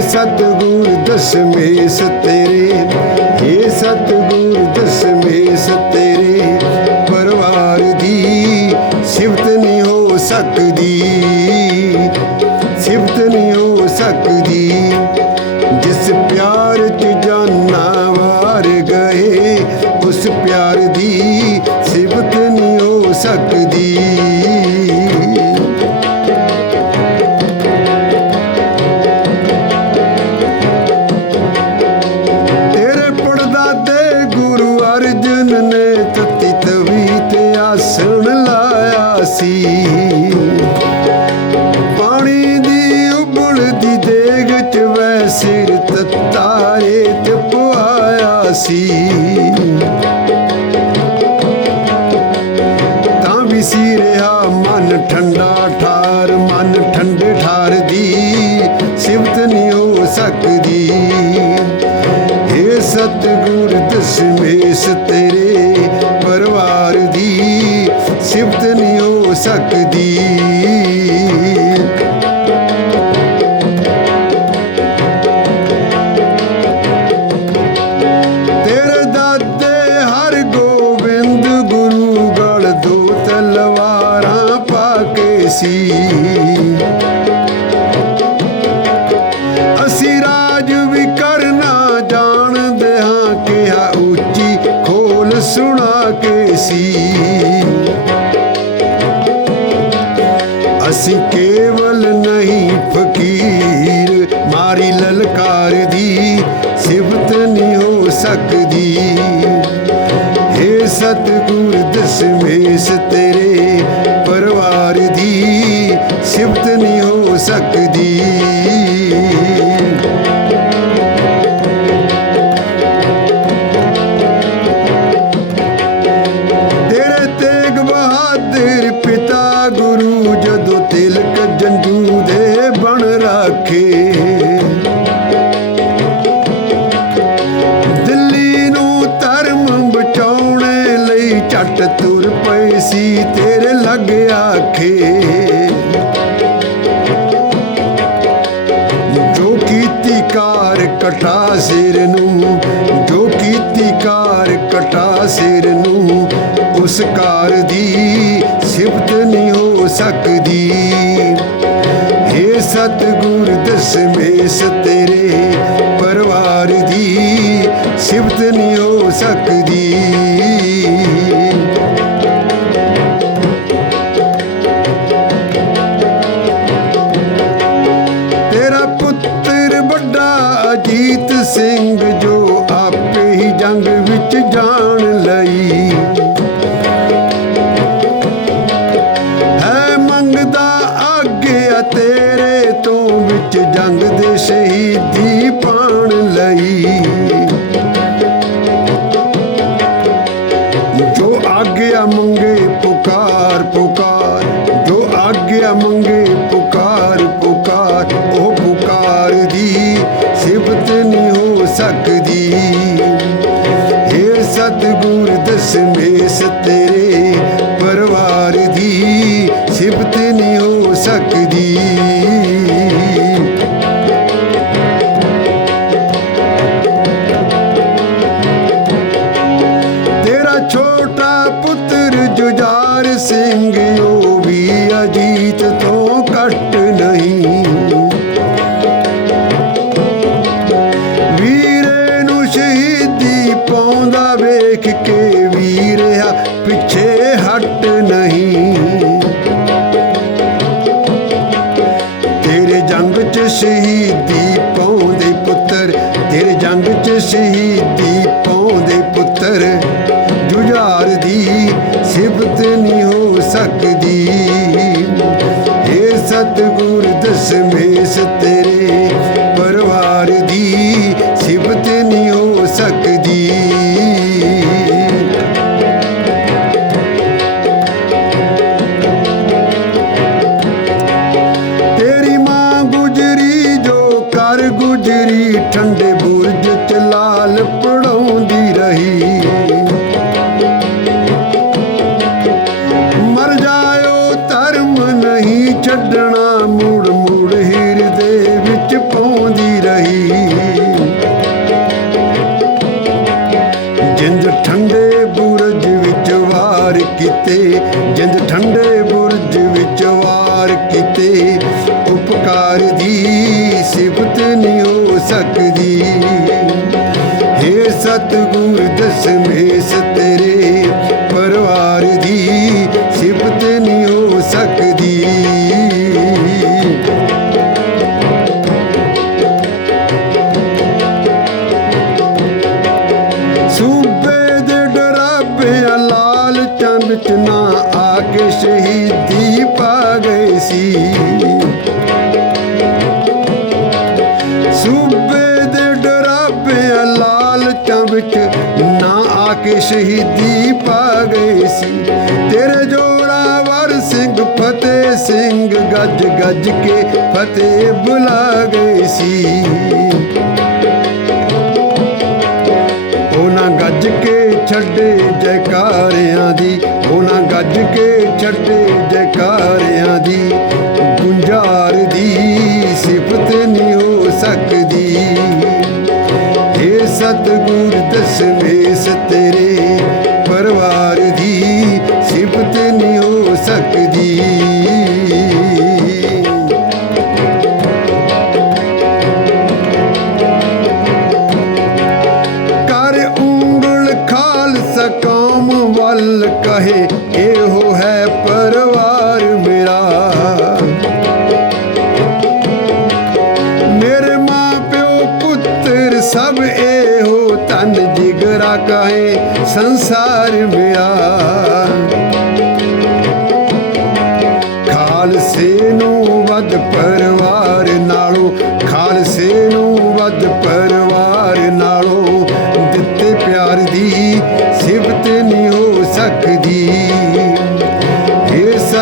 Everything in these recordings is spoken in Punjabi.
ਸਤਿਗੁਰ ਦਸਮੇਸ਼ ਤੇਰੇ। ਏ ਸਤਿਗੁਰ ਦਸਮੇਸ਼ ਤੇਰੇ। ਪਰਵਾਰ ਦੀ ਸਿਫਤ ਨਹੀਂ ਹੋ ਸਕਦੀ। ਸਿਫਤ ਨਹੀਂ ਹੋ ਸਕਦੀ। ਜਿਸ ਪਿਆਰ ਚ ਜਾਨਾਂ ਵਾਰ ਗਏ, ਉਸ ਪਿਆਰ ਦੀ ਸੁਣ ਲਾਇਆ ਸੀ। ਸੀ। ਅਸੀਂ ਕੇਵਲ ਨਹੀਂ ਫਕੀਰ, ਮਾਰੀ ਲਲਕਾਰ ਦੀ ਸਿਫਤ ਨਹੀਂ ਹੋ ਸਕਦੀ। ਏ ਸਤਿਗੁਰ ਦਸਮੇਸ਼ ਤੇਰੇ ਪਰਵਾਰ ਦੀ ਸਿਫਤ ਨਹੀਂ ਹੋ ਸਕਦੀ। ਕਟਾ ਸਿਰ ਨੂੰ, ਜੋ ਕੀਤੀ ਕਾਰ ਕਟਾ ਸਿਰ ਨੂੰ, ਉਸ ਕਾਰ ਦੀ ਸਿਫਤ ਨਹੀਂ ਹੋ ਸਕਦੀ। ਏ ਸਤਿਗੁਰ ਦਸਮੇਸ਼ ਤੇਰੇ ਪਰਵਾਰ ਦੀ ਸਿਫਤ ਨਹੀਂ ਹੋ ਸਕਦੀ। ਵੇਖ ਕੇ ਵੀਰਿਆ ਪਿੱਛੇ ਹਟ ਨਹੀਂ। ਤੇਰੇ ਜੰਗ 'ਚ ਸ਼ਹੀਦੀ ਪਾਉਂਦੇ ਪੁੱਤਰ, ਤੇਰੇ ਜੰਗ 'ਚ ਸ਼ਹੀਦੀ ਪਾਉਂਦੇ ਪੁੱਤਰ। ਜੁਝਾਰ ਦੀ ਸਿਫਤ ਨਹੀਂ ਹੋ ਸਕਦੀ। ਸ਼ਹੀਦੀ ਪਾ ਗਏ ਸੀ। ਤੇਰੇ ਜੋਰਾਵਰ ਸਿੰਘ ਫਤਿਹ ਸਿੰਘ ਗੱਜ ਗੱਜ ਕੇ ਫਤਿਹ ਬੁਲਾ ਗਏ ਸੀ। ਉਹਨਾਂ ਗੱਜ ਕੇ ਛੱਡੇ ਜੈਕਾਰਿਆਂ ਦੀ, ਉਹਨਾਂ ਗੱਜ ਕੇ ਛੱਡੇ ਜੈਕਾਰਿਆਂ ਦੀ। ਗੁੰਜਾਰ ਦੀ ਸਿਫਤ ਨਹੀਂ ਹੋ ਸਕਦੀ। ਏ ਸਤਿਗੁਰ ਦਸਮੇਸ਼ ਕਹੇ, ਇਹੋ ਹੈ ਪਰਵਾਰ ਮੇਰਾ। ਮੇਰੇ ਮਾਂ ਪਿਓ ਪੁੱਤਰ ਸਭ ਇਹੋ ਤਨ ਜਿਗਰਾ ਕਹੇ, ਸੰਸਾਰ ਮੇਰਾ। ਖਾਲਸੇ ਨੂੰ ਵੱਧ ਪਰਿਵਾਰ ਨਾਲੋਂ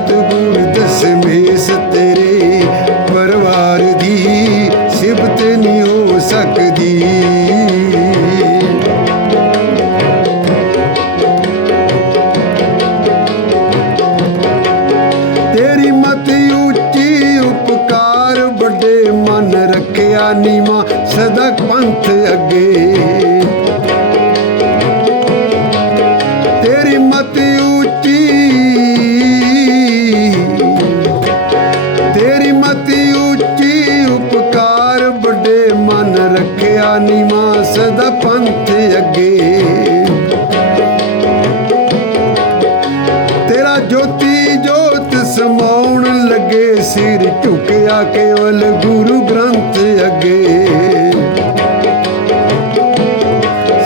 ਸਤਿਗੁਰ ਦਸਮੇਸ਼ ਤੇਰੇ ਪਰਿਵਾਰ ਦੀ ਸਿਫਤ ਨਹੀਂ ਹੋ ਸਕਦੀ। ਜੋਤੀ ਜੋਤ ਸਮਾਉਣ ਲੱਗੇ, ਸਿਰ ਝੁਕਿਆ ਕੇਵਲ ਗੁਰੂ ਗ੍ਰੰਥ ਅੱਗੇ।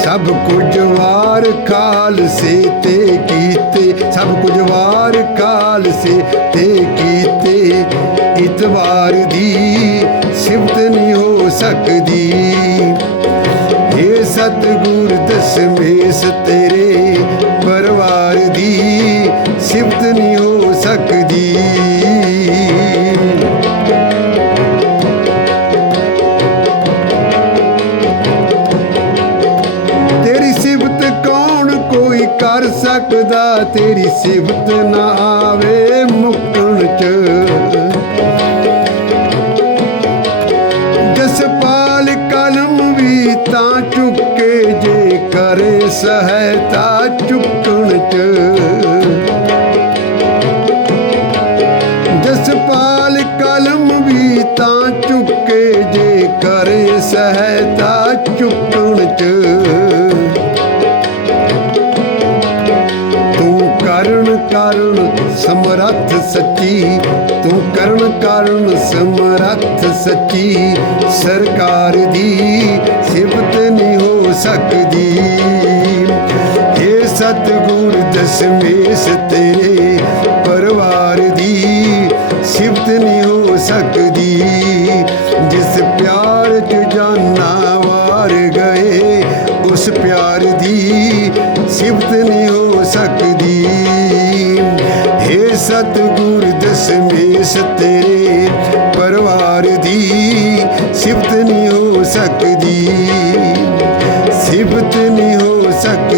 ਸਭ ਕੁਝ ਵਾਰ ਖਾਲਸੇ ਤੇ ਕੀਤੇ, ਸਭ ਕੁਝ ਵਾਰ ਖਾਲਸੇ ਤੇ ਕੀਤੇ। ਇਤਵਾਰ ਦੀ ਸਿਫਤ ਨਹੀਂ ਹੋ ਸਕਦੀ। ਏ ਸਤਿਗੁਰ ਦਸਮੇਸ਼ ਸਕਦਾ ਤੇਰੀ ਸਿਫਤ ਨਾ ਆਵੇ ਮੁਕਣ ਚ ਜਸਪਾਲ ਕਲਮ ਵੀ ਤਾਂ ਚੁੱਕੇ ਜੇ ਕਰੇ ਸਹਾਇਤਾ ਚੁੱਕਣ ਚ। ਜਸਪਾਲ ਕਲਮ ਵੀ ਤਾਂ ਚੁੱਕੇ ਜੇ ਕਰੇ ਸਹਾਇਤਾ ਕਾਰਨ ਸਮਰੱਥ ਸੱਚੀ, ਤੂੰ ਕਰਨ ਕਾਰਨ ਸਮਰੱਥ ਸੱਚੀ, ਸਰਕਾਰ ਦੀ ਸਿਫਤ ਨਹੀਂ ਹੋ ਸਕਦੀ। ਏ ਸਤਿਗੁਰ ਦਸਮੇਸ਼ ਤੇਰੇ ਪਰਿਵਾਰ ਦੀ ਸਿਫਤ ਨਹੀਂ ਹੋ ਸਕਦੀ। ਸਿਬਤ ਨਹੀਂ ਹੋ ਸਕੀ।